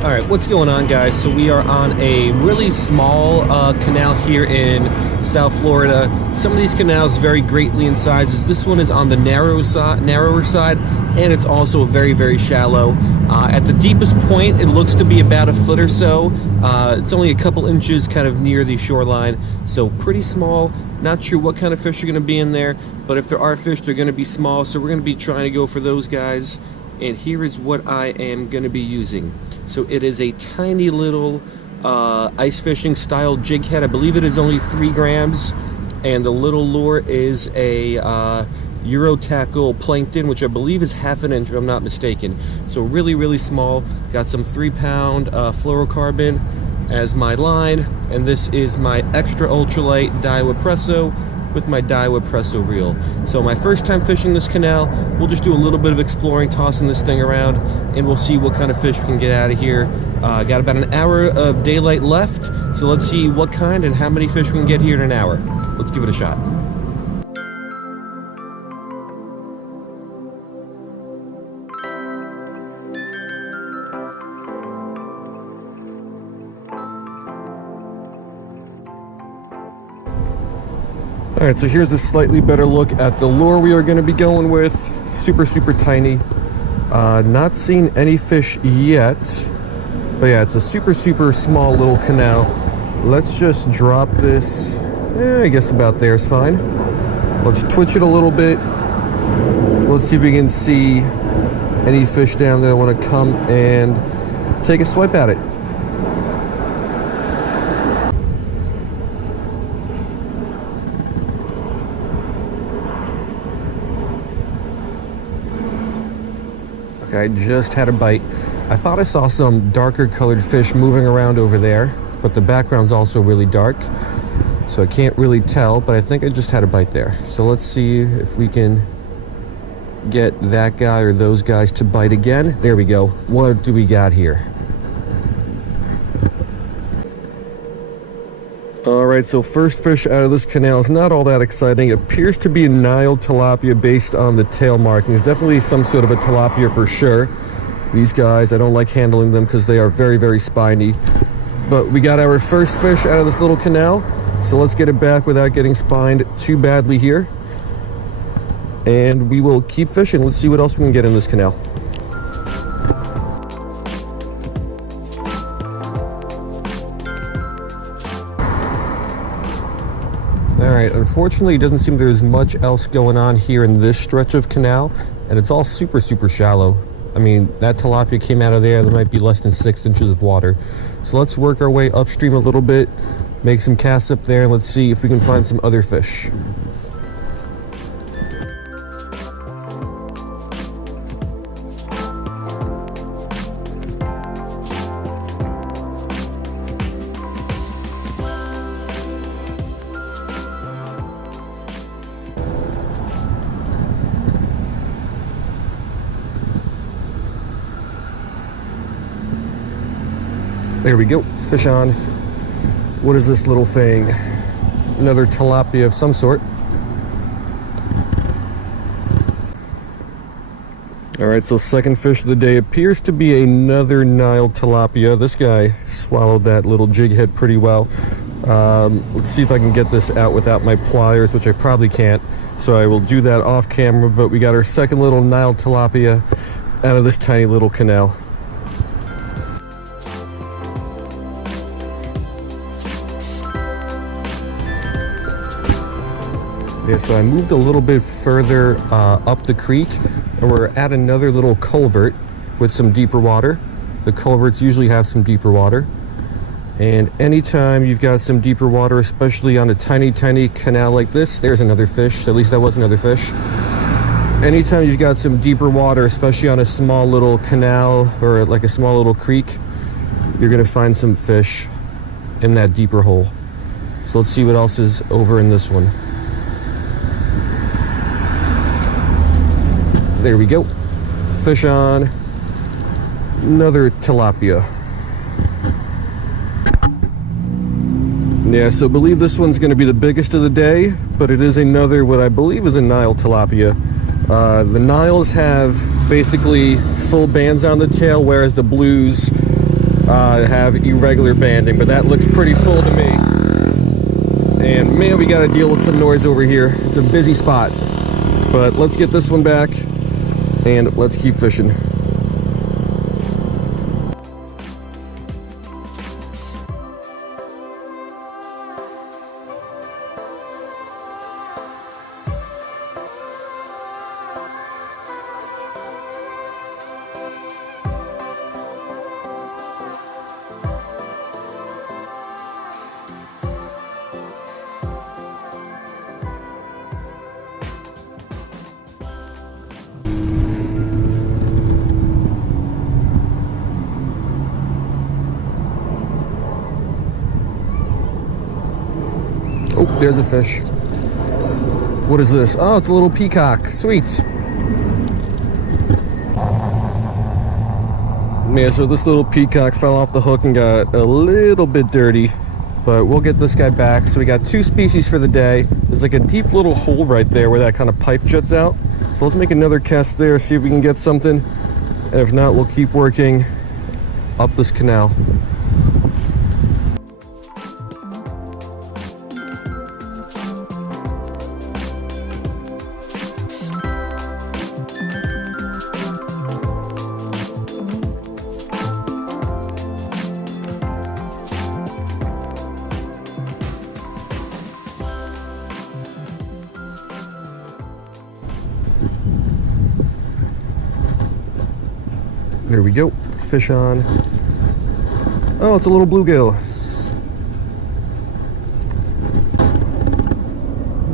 Alright, what's going on, guys? So we are on a really small canal here in South Florida. Some of these canals vary greatly in sizes. This one is on the narrower side, and it's also very, very shallow. At the deepest point, it looks to be about a foot or so. It's only a couple inches kind of near the shoreline, so pretty small. Not sure what kind of fish are going to be in there, but if there are fish, they're going to be small, so we're going to be trying to go for those guys. And here is what I am going to be using. So it is a tiny little ice fishing style jig head. I believe it is only 3 grams, and the little lure is a Euro tackle plankton, which I believe is 1/2 inch if I'm not mistaken. So really, really small. Got some 3-pound fluorocarbon as my line, and this is my extra ultralight Daiwa Presso with my Daiwa Presso reel. So my first time fishing this canal, we'll just do a little bit of exploring, tossing this thing around, and we'll see what kind of fish we can get out of here. Got about an hour of daylight left, so let's see what kind and how many fish we can get here in an hour. Let's give it a shot. Alright, so here's a slightly better look at the lure we are going to be going with. Super, super tiny. Not seen any fish yet. But yeah, it's a super, super small little canal. Let's just drop this. I guess about there is fine. Let's twitch it a little bit. Let's see if we can see any fish down there that want to come and take a swipe at it. I just had a bite. I thought I saw some darker colored fish moving around over there, but the background's also really dark, so I can't really tell, but I think I just had a bite there. So let's see if we can get that guy or those guys to bite again. There we go. What do we got here? Alright, so first fish out of this canal is not all that exciting. It appears to be a Nile tilapia based on the tail markings. Definitely some sort of a tilapia for sure. These guys, I don't like handling them because they are very, very spiny. But we got our first fish out of this little canal, so let's get it back without getting spined too badly here. And we will keep fishing. Let's see what else we can get in this canal. Alright, unfortunately it doesn't seem there's much else going on here in this stretch of canal, and it's all super, super shallow. I mean, that tilapia came out of there might be less than 6 inches of water. So let's work our way upstream a little bit, make some casts up there, and let's see if we can find some other fish. There we go, fish on. What is this little thing? Another tilapia of some sort. Alright, so second fish of the day appears to be another Nile tilapia. This guy swallowed that little jig head pretty well. Let's see if I can get this out without my pliers, which I probably can't. So I will do that off camera, but we got our second little Nile tilapia out of this tiny little canal. Yeah, so I moved a little bit further up the creek, and we're at another little culvert with some deeper water. The culverts usually have some deeper water, and anytime you've got some deeper water, especially on a tiny, tiny canal like this, there's another fish. At least that was another fish. Anytime you've got some deeper water, especially on a small little canal or like a small little creek, you're gonna find some fish in that deeper hole. So let's see what else is over in this one. There we go. Fish on. Another tilapia. Yeah, so I believe this one's going to be the biggest of the day, but it is another, what I believe is a Nile tilapia. The Niles have basically full bands on the tail, whereas the blues have irregular banding, but that looks pretty full to me. And man, we got to deal with some noise over here. It's a busy spot. But let's get this one back and let's keep fishing. Oh, there's a fish. What is this? Oh, it's a little peacock. Sweet. Yeah, so this little peacock fell off the hook and got a little bit dirty, but we'll get this guy back. So we got 2 species for the day. There's like a deep little hole right there where that kind of pipe juts out. So let's make another cast there, see if we can get something. And if not, we'll keep working up this canal. There we go, fish on. Oh, it's a little bluegill.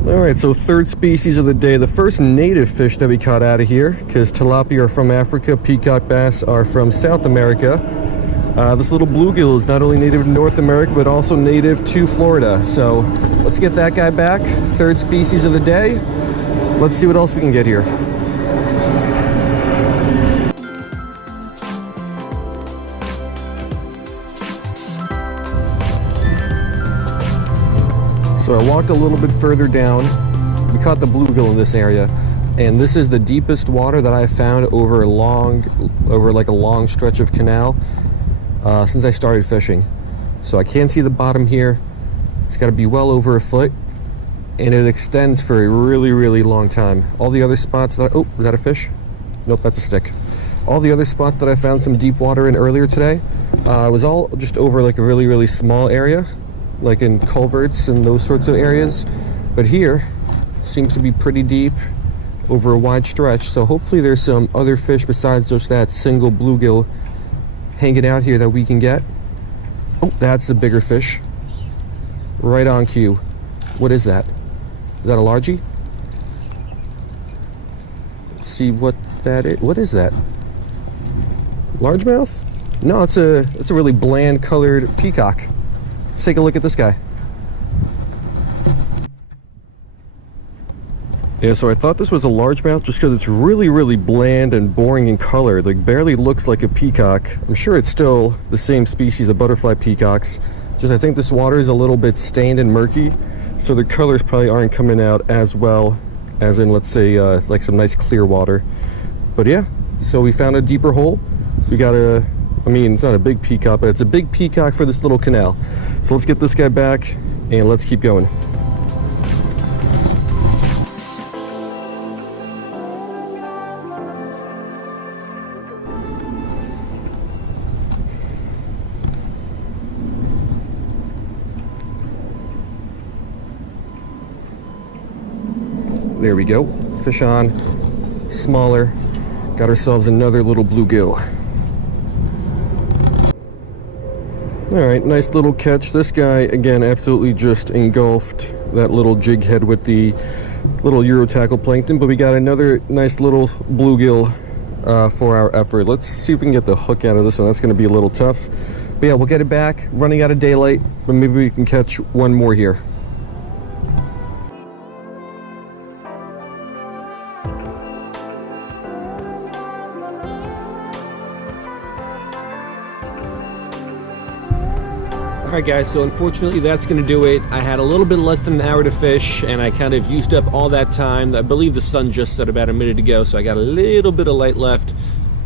All right, so 3rd species of the day, the first native fish that we caught out of here, because tilapia are from Africa, peacock bass are from South America. This little bluegill is not only native to North America, but also native to Florida. So let's get that guy back. 3rd species of the day. Let's see what else we can get here. So I walked a little bit further down. We caught the bluegill in this area, and this is the deepest water that I've found over a long stretch of canal since I started fishing. So I can't see the bottom here. It's got to be well over a foot, and it extends for a really, really long time. All the other spots that oh, is that a fish? Nope, that's a stick. All the other spots that I found some deep water in earlier today was all just over like a really, really small area, like in culverts and those sorts of areas. But here seems to be pretty deep over a wide stretch, so hopefully there's some other fish besides just that single bluegill hanging out here that we can get. Oh, that's a bigger fish, right on cue. What is that? Is that a largie? Let's see what that is. What is that? Largemouth? No, it's a really bland colored peacock. Let's take a look at this guy. Yeah, so I thought this was a largemouth just because it's really, really bland and boring in color. Like, barely looks like a peacock. I'm sure it's still the same species of butterfly peacocks. Just I think this water is a little bit stained and murky, so the colors probably aren't coming out as well as in, let's say, like some nice clear water. But yeah, so we found a deeper hole. We got I mean, it's not a big peacock, but it's a big peacock for this little canal. So let's get this guy back and let's keep going. There we go, fish on, smaller. Got ourselves another little bluegill. All right, nice little catch. This guy, again, absolutely just engulfed that little jig head with the little Euro-tackle plankton, but we got another nice little bluegill for our effort. Let's see if we can get the hook out of this one. That's gonna be a little tough. But yeah, we'll get it back, running out of daylight, but maybe we can catch one more here. Alright guys, so unfortunately that's going to do it. I had a little bit less than an hour to fish, and I kind of used up all that time. I believe the sun just set about a minute ago, so I got a little bit of light left.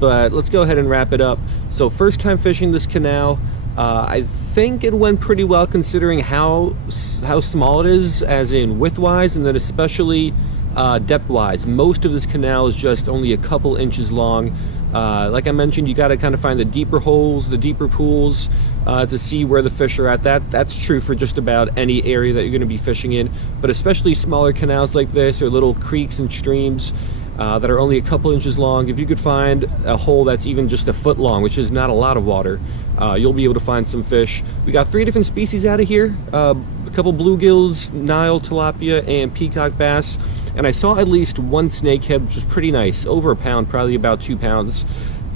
but let's go ahead and wrap it up. So first time fishing this canal, I think it went pretty well considering how small it is, as in width-wise, and then especially depth-wise. Most of this canal is just only a couple inches long. Like I mentioned, you got to kind of find the deeper holes, the deeper pools, to see where the fish are at. That's true for just about any area that you're going to be fishing in, but especially smaller canals like this, or little creeks and streams that are only a couple inches long. If you could find a hole that's even just a foot long, which is not a lot of water, you'll be able to find some fish. We got 3 different species out of here, a couple bluegills, Nile tilapia, and peacock bass. And I saw at least 1 snakehead, which was pretty nice, over a pound, probably about 2 pounds.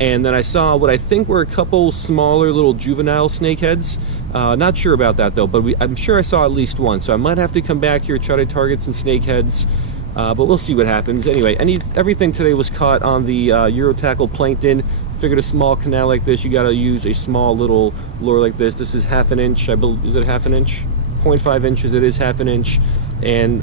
And then I saw what I think were a couple smaller little juvenile snakeheads. Not sure about that though, but I'm sure I saw at least 1. So I might have to come back here, try to target some snakeheads, but we'll see what happens. Anyway, everything today was caught on the Eurotackle plankton. Figured a small canal like this, you gotta use a small little lure like this. This is half an inch, I believe. Is it half an inch? 0.5 inches, it is half an inch. And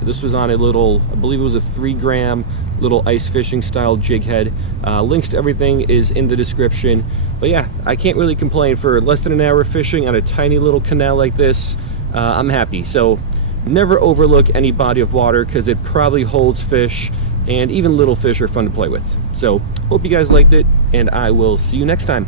this was on a little, I believe it was a 3-gram little ice fishing style jig head. Links to everything is in the description. But yeah, I can't really complain. For less than an hour fishing on a tiny little canal like this, I'm happy. So never overlook any body of water, because it probably holds fish, and even little fish are fun to play with. So hope you guys liked it, and I will see you next time.